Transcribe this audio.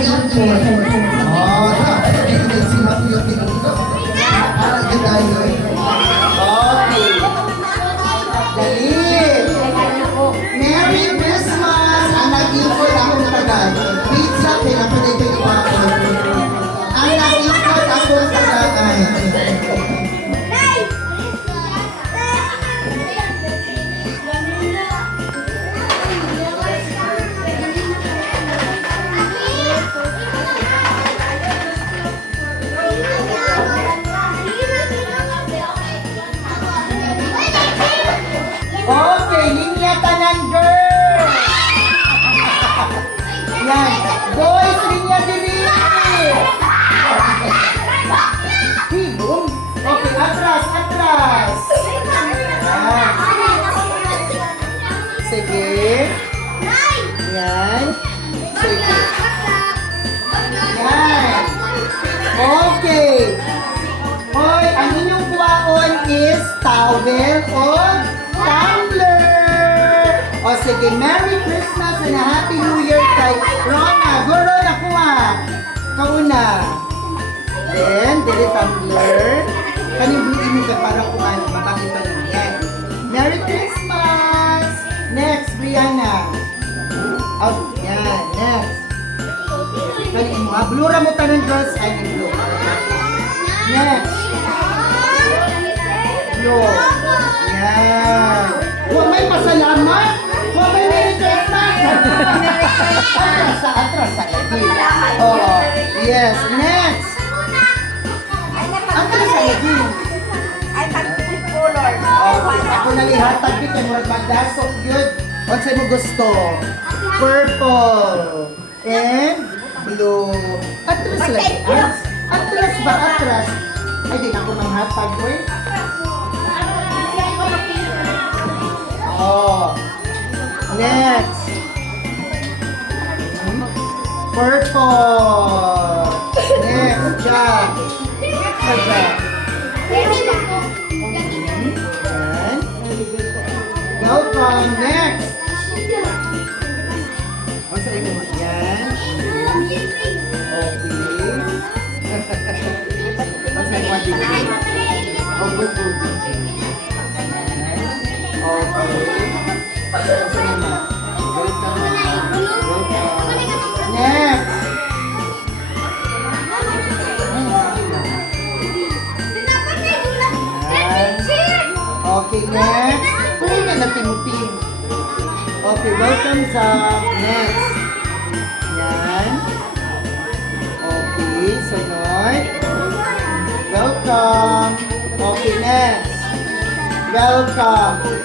Oh, okay. Dali. Merry Christmas! Ang nag-import akong tagal. Pizza, pinapalit yung iba ko. Ang nag-import akong tagal. Okay, linya tanan girl! Yan. Boys, linya dili! Hibong. Okay, atras, atras. Yan. Sige. Yan. Sige. Yan. Okay. Hoy, ang inyong kuwaon is towel o tumbler. O sige, Merry Christmas and a Happy New Year kay Rona. Go Rona, kuha. Kauna. Then, dili tumbler. Kanibuli mo ka para kuha. Makakita lang yan. Merry Christmas! Next, Brianna. Oh, yan. Next. Kanibuli mo. Blue ra mo tanan girls. Ay, blue. Next. Blue. Yan. Huwag may pasalamat. Huwag may Merry Christmas. Atras sa lagi. Oh, yes. Next. Atras sa lagi. Okay, ako nalihatag dito. Murag magdasok yun. What's mo gusto? Purple. And blue. Atras lagi. Atras ba? Atras. Ay, di na ako manghatag. Wait. Oh. Next. Purple. Next. Jack. Jack. And welcome. Next. What's sa imo? Yan. Okay. What's sa imo? Oh, good, good. Okay. Next. Okay, next. Pwede na timutin. Okay, welcome sa next. Yan. Okay, sunod. Welcome. Okay, next. Welcome.